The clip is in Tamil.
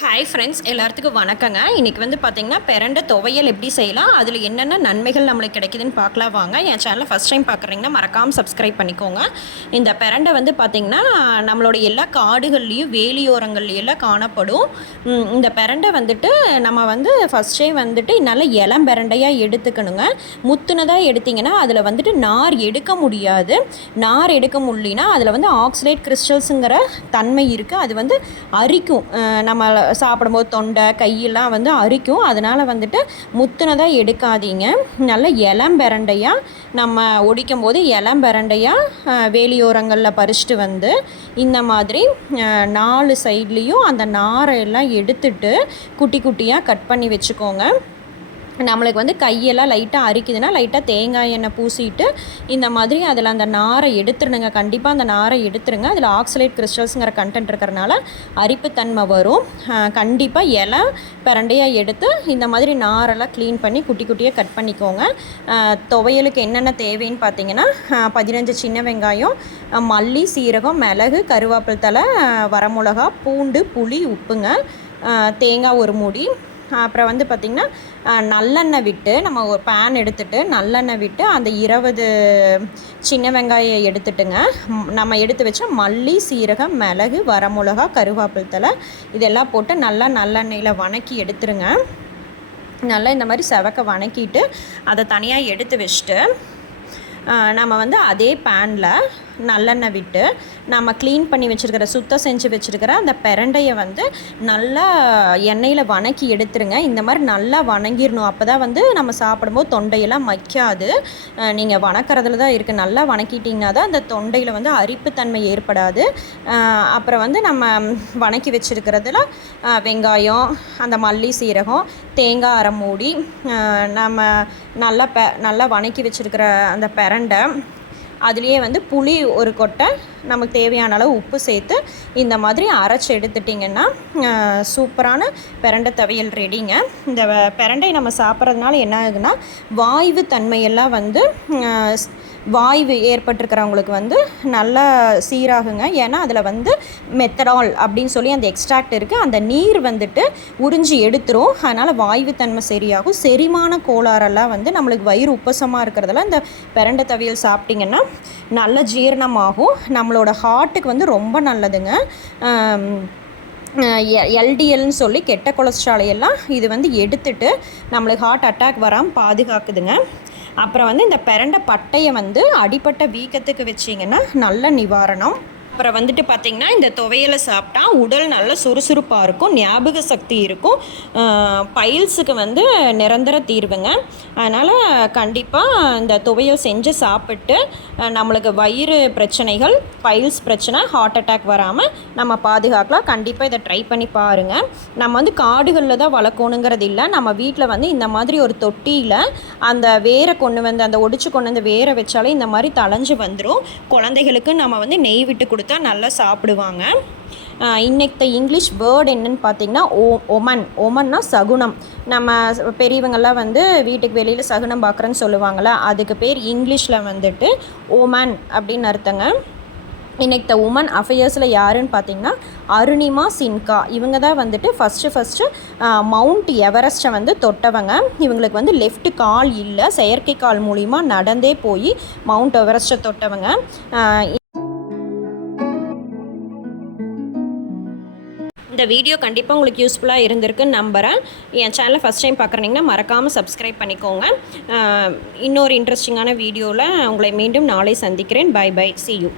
ஹாய் ஃப்ரெண்ட்ஸ் எல்லாத்துக்கும் வணக்கங்க. இன்றைக்கி வந்து பார்த்திங்கன்னா பிறண்ட துவையல் எப்படி செய்யலாம் அதில் என்னென்ன நன்மைகள் நம்மளுக்கு கிடைக்குதுன்னு பார்க்கலாம் வாங்க. என் சேனலை ஃபஸ்ட் டைம் பார்க்குறீங்கன்னா மறக்காமல் சப்ஸ்கிரைப் பண்ணிக்கோங்க. இந்த பெரண்டை வந்து பார்த்திங்கன்னா நம்மளோட எல்லா காடுகள்லேயும் வேலியோரங்கள்லையும் எல்லாம் காணப்படும். இந்த பிறண்டை வந்துட்டு நம்ம வந்து ஃபஸ்ட்டே வந்துட்டு நல்ல இளம் பெரண்டையாக எடுத்துக்கணுங்க. முத்துனதாக எடுத்திங்கன்னா அதில் வந்துட்டு நார் எடுக்க முடியாது. நார் எடுக்க முடியலனா அதில் வந்து ஆக்சிலேட் கிறிஸ்டல்ஸுங்கிற தன்மை இருக்குது அது வந்து அரிக்கும். நம்ம சாப்பிடும்போது தொண்டை கையெல்லாம் வந்து அரிக்கும். அதனால் வந்துட்டு முத்துனதாக எடுக்காதீங்க. நல்ல இளம்பெரண்டையாக நம்ம ஒடிக்கும் போது இளம் வேலியோரங்களில் பறிச்சுட்டு வந்து இந்த மாதிரி நாலு சைட்லேயும் அந்த நாரை எல்லாம் எடுத்துட்டு குட்டி குட்டியாக கட் பண்ணி வச்சுக்கோங்க. நம்மளுக்கு வந்து கையெல்லாம் லைட்டாக அரிக்குதுன்னா லைட்டாக தேங்காய் எண்ணெய் பூசிட்டு இந்த மாதிரி அதில் அந்த நாரை எடுத்துருணுங்க. கண்டிப்பாக அந்த நாரை எடுத்துருங்க. அதில் ஆக்சலேட் கிறிஸ்டல்ஸுங்கிற கண்டென்ட் இருக்கிறனால அரிப்புத்தன்மை வரும். கண்டிப்பாக இலை பிரண்டையாக எடுத்து இந்த மாதிரி நாரெல்லாம் க்ளீன் பண்ணி குட்டி குட்டியாக கட் பண்ணிக்கோங்க. துவையலுக்கு என்னென்ன தேவைன்னு பார்த்தீங்கன்னா பதினஞ்சு சின்ன வெங்காயம் மல்லி சீரகம் மிளகு கருவேப்பில் தலை வரமிளகா பூண்டு புளி உப்புங்க தேங்காய் ஒரு மூடி அப்புறம் வந்து பார்த்திங்கன்னா நல்லெண்ணெய் விட்டு நம்ம ஒரு பேன் எடுத்துகிட்டு நல்லெண்ணெய் விட்டு அந்த இருபது சின்ன வெங்காயம் எடுத்துட்டுங்க. நம்ம எடுத்து வச்ச மல்லி சீரகம் மிளகு வரமிளகா கருவேப்பிலை தலை இதெல்லாம் போட்டு நல்லா நல்லெண்ணெயில் வணக்கி எடுத்துருங்க. நல்லா இந்த மாதிரி செவக்க வணக்கிட்டு அதை தனியாக எடுத்து வச்சுட்டு நம்ம வந்து அதே பேனில் நல்லெண்ணெய் விட்டு நம்ம க்ளீன் பண்ணி வச்சுருக்கிற சுத்தம் செஞ்சு வச்சுருக்கிற அந்த பிரண்டையை வந்து நல்லா எண்ணெயில் வணக்கி எடுத்துருங்க. இந்த மாதிரி நல்லா வணங்கிடணும் அப்போ தான் வந்து நம்ம சாப்பிடும்போது தொண்டையெல்லாம் மக்காது. நீங்கள் வணக்கிறதுல தான் இருக்குது நல்லா வணக்கிட்டிங்கன்னா தான் அந்த தொண்டையில் வந்து அரிப்புத்தன்மை ஏற்படாது. அப்புறம் வந்து நம்ம வணக்கி வச்சுருக்கிறதுல வெங்காயம் அந்த மல்லி சீரகம் தேங்காய் அரை மூடி நம்ம நல்லா பெ நல்லா வணக்கி வச்சுருக்கிற அந்த பிரண்டை அதுலேயே வந்து புளி ஒரு கொட்டை நமக்கு தேவையான அளவு உப்பு சேர்த்து இந்த மாதிரி அரைச்சி எடுத்துட்டிங்கன்னா சூப்பரான பிரண்டை தவையல் ரெடிங்க இந்த பிரண்டை நம்ம சாப்பிட்றதுனால என்ன ஆகுதுன்னா வாய்வு தன்மையெல்லாம் வந்து வாய்வு ஏற்பட்டிருக்கிறவங்களுக்கு வந்து நல்லா சீராகுங்க. ஏன்னா அதில் வந்து மெத்தடால் அப்படின்னு சொல்லி அந்த எக்ஸ்ட்ராக்ட் இருக்குது அந்த நீர் வந்துட்டு உறிஞ்சி எடுத்துரும். அதனால் வாய்வு தன்மை சரியாகும். செரிமான கோளாறெல்லாம் வந்து நம்மளுக்கு வயிறு உப்பசமாக இருக்கிறதெல்லாம் இந்த பிரண்டை தவியல் சாப்பிட்டிங்கன்னா நல்ல ஜீரணமாகும். நம்மளோட ஹார்ட்டுக்கு வந்து ரொம்ப நல்லதுங்க. எல்டிஎல்னு சொல்லி கெட்ட கொலஸ்ட்ராலை எல்லாம் இது வந்து எடுத்துட்டு நம்மளுக்கு ஹார்ட் அட்டாக் வராமல் பாதுகாக்குதுங்க. அப்புறம் வந்து இந்த பிரண்டை பட்டையை வந்து அடிப்பட்ட வீக்கத்துக்கு வச்சிங்கன்னா நல்ல நிவாரணம். அப்புறம் வந்துட்டு பார்த்திங்கன்னா இந்த துவையலை சாப்பிட்டா உடல் நல்ல சுறுசுறுப்பாக இருக்கும் ஞாபக சக்தி இருக்கும். பைல்ஸுக்கு வந்து நிரந்தர தீர்வுங்க. அதனால் கண்டிப்பாக இந்த துவையல் செஞ்சு சாப்பிட்டு நம்மளுக்கு வயிறு பிரச்சனைகள் பைல்ஸ் பிரச்சனை ஹார்ட் அட்டாக் வராமல் நம்ம பாதுகாக்கலாம். கண்டிப்பாக இதை ட்ரை பண்ணி பாருங்கள் நம்ம வந்து காடுகளில் தான் வளர்க்கணுங்கிறது இல்லை. நம்ம வீட்டில் வந்து இந்த மாதிரி ஒரு தொட்டியில் அந்த வேரை கொண்டு வந்து அந்த ஒடிச்சு கொண்டு வந்து வேரை வச்சாலே இந்த மாதிரி தளைஞ்சு வந்துடும் குழந்தைகளுக்கு நம்ம வந்து நெய் விட்டு கொடுத்து நல்லா சாப்பிடுவாங்க. இன்னைக்கு இங்கிலீஷ் வேர்டு என்னன்னு பார்த்தீங்கன்னா ஓ ஒமன். ஒமன்னா சகுனம். நம்ம பெரியவங்கள்லாம் வந்து வீட்டுக்கு வெளியில் சகுனம் பார்க்குறேன்னு சொல்லுவாங்களா அதுக்கு பேர் இங்கிலீஷில் வந்துட்டு ஓமன் அப்படின்னு அர்த்தங்க. இன்னைக்கு த உமன் அஃபேர்ஸில் யாருன்னு பார்த்தீங்கன்னா அருணிமா சின்கா. இவங்க தான் வந்துட்டு ஃபஸ்ட்டு ஃபஸ்ட்டு மவுண்ட் எவரெஸ்ட்டை வந்து தொட்டவங்க. இவங்களுக்கு வந்து லெஃப்ட் கால் இல்லை செயற்கை கால் மூலிமா நடந்தே போய் மவுண்ட் எவரெஸ்ட்டை தொட்டவங்க. இந்த வீடியோ கண்டிப்பாக உங்களுக்கு யூஸ்ஃபுல்லாக இருந்திருக்குன்னு நம்புகிறேன் என் சேனலை ஃபஸ்ட் டைம் பார்க்குறீங்கன்னா மறக்காமல் சப்ஸ்கிரைப் பண்ணிக்கோங்க. இன்னொரு இன்ட்ரெஸ்டிங்கான வீடியோவில் உங்களை மீண்டும் நாளை சந்திக்கிறேன். By by C you